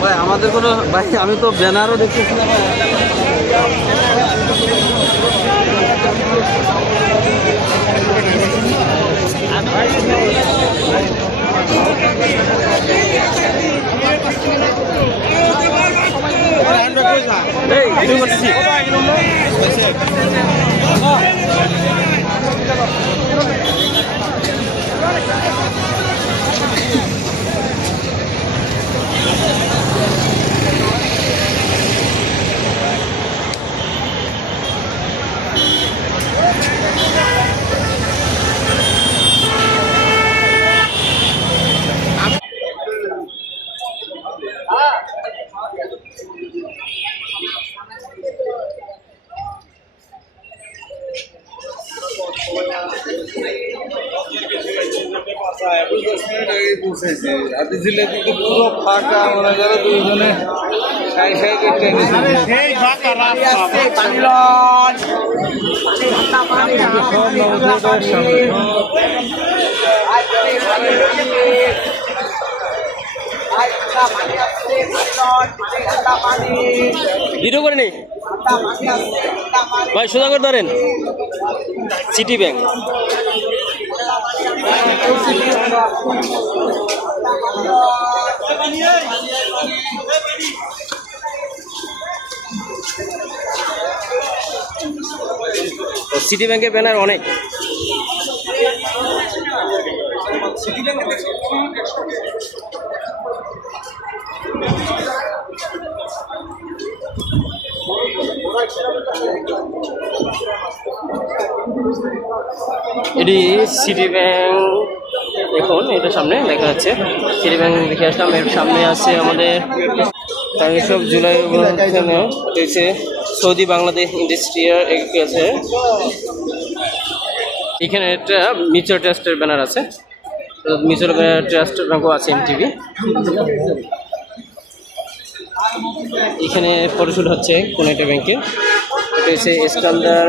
ভাই আমাদের কোনো ভাই আমি তো ব্যানারও দেখতেছি না এই ভিডিও করে নেই ভাই সোজা করে ধরেন। সিটি ব্যাংক সিটি ব্যাংকের ব্যানার অনেক। এটি সিটি ব্যাংক, দেখুন, এটা সামনে দেখা যাচ্ছে সিটি ব্যাংক দেখে আসলাম, এর সামনে আছে আমাদের সব জুলাই রয়েছে। সৌদি বাংলাদেশ ইন্ডাস্ট্রিয়াল এগ্রিকালচার এখানে একটা মিউচুয়াল ট্রাস্টের ব্যানার আছে। মিউচুয়াল ট্রাস্ট ব্যাংকও আছে এমটিভি। এখানে ফটোশ্যুট হচ্ছে কোন একটা ব্যাংকে। এটা হচ্ছে ইস্কান্দার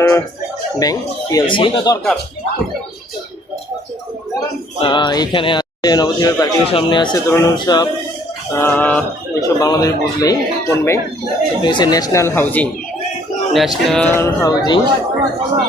ব্যাংক পিএলসি দরকার। এখানে আছে নবদ্বীপের পার্কিংয়ের সামনে আছে ধরুন আহ, এইসব বাংলাদেশ বুঝলেই কোন ব্যাংক? এটা হচ্ছে ন্যাশনাল হাউজিং ন্যাশনাল হাউজিং